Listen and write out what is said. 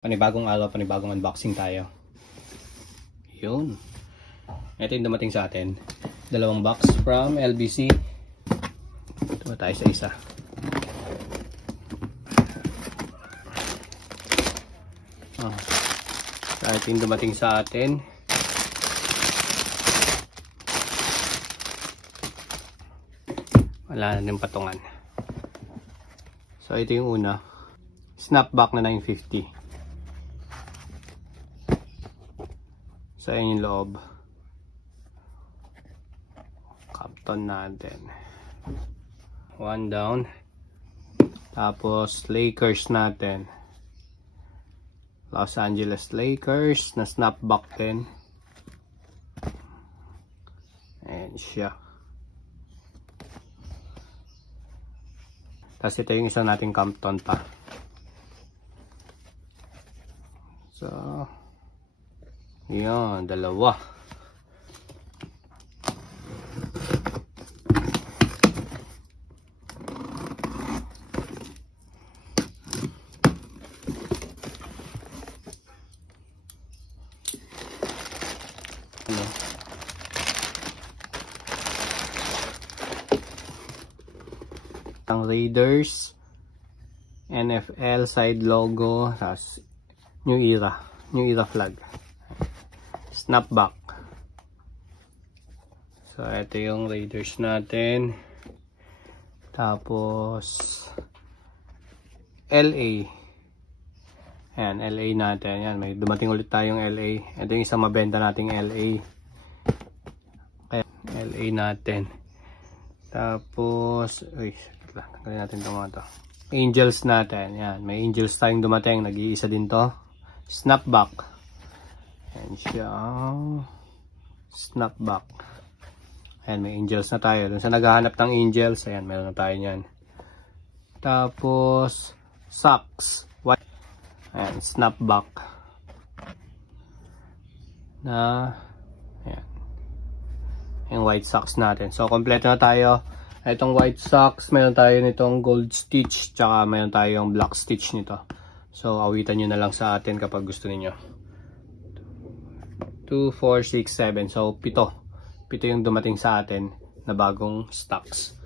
Panibagong araw, panibagong unboxing tayo. Yun. Ito yung dumating sa atin. Dalawang box from LBC. Ito tayo sa isa. Ito yung dumating sa atin. Wala na din patungan. So ito yung una. Snapback na 950. So yun yung loob. Capton natin. One down. Tapos Lakers natin. Los Angeles Lakers na snapback din. Ayan siya. Tapos ito yung isa nating Compton pa. So yan, dalawa. Ang Raiders, NFL side logo, tas New Era flag. Snapback. So ito yung Raiders natin. Tapos LA. Ayan, LA natin. Ayan, may dumating ulit tayong LA. Ito yung isang mabenta nating LA. Ayan, LA natin. Tapos tanggalin natin ito mga to. Angels natin. Ayan, may Angels tayong dumating. Nag-iisa din to. Snapback. Ayan siya. Snapback. Ayan, may Angels na tayo. Dun sa naghahanap ng Angels, ayan, meron na tayo nyan. Tapos socks. Ayan, snapback. Na ayan. Yung white socks natin. So, kompleto na tayo. Itong white socks, meron tayo nitong gold stitch, tsaka meron tayong black stitch nito. So, awitan nyo na lang sa atin kapag gusto niyo. 2, 4, 6, 7. So, 7 yung dumating sa atin na bagong stocks.